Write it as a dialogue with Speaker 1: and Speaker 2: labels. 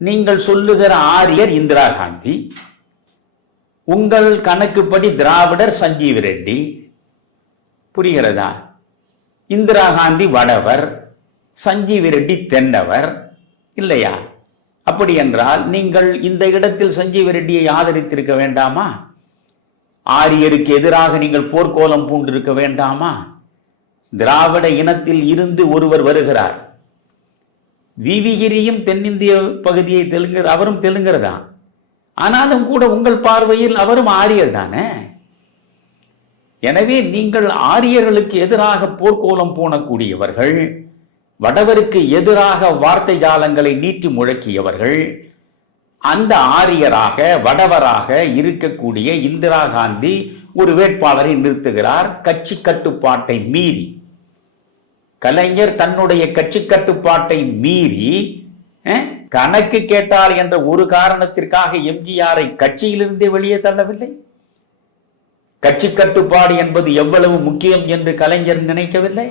Speaker 1: நீங்கள் சொல்லுகிற ஆரியர் இந்திரா காந்தி உங்கள் கணக்குப்படி திராவிடர் சஞ்சீவ் ரெட்டி புரிகிறதா? இந்திரா காந்தி வடவர் சஞ்சீவ் ரெட்டி தென்னவர் இல்லையா? அப்படி என்றால் நீங்கள் இந்த இடத்தில் சஞ்சீவ் ரெட்டியை ஆதரித்திருக்க வேண்டாமா? ஆரியருக்கு எதிராக நீங்கள் போர்க்கோலம் பூண்டிருக்க வேண்டாமா? திராவிட இனத்தில் இருந்து ஒருவர் வருகிறார். விவிகிரியும் தென்னிந்திய பகுதியை தெலுங்கர் அவரும் தெலுங்கர் தான் ஆனாலும் கூட உங்கள் பார்வையில் அவரும் ஆரியர் தானே? எனவே நீங்கள் ஆரியர்களுக்கு எதிராக போர்க்கோலம் போனக்கூடியவர்கள் வடவருக்கு எதிராக வார்த்தை ஜாலங்களை நீட்டி முழக்கியவர்கள் அந்த ஆரியராக வடவராக இருக்கக்கூடிய இந்திரா காந்தி ஒரு வேட்பாளரை நிறுத்துகிறார். கட்சி கட்டுப்பாட்டை மீறி. கலைஞர் தன்னுடைய கட்சி கட்டுப்பாட்டை மீறி கணக்கு கேட்டால் என்ற ஒரு காரணத்திற்காக எம்ஜிஆரை கட்சியிலிருந்தே வெளியே தள்ளவில்லை? கட்சி கட்டுப்பாடு என்பது எவ்வளவு முக்கியம் என்று கலைஞர் நினைக்கவில்லை?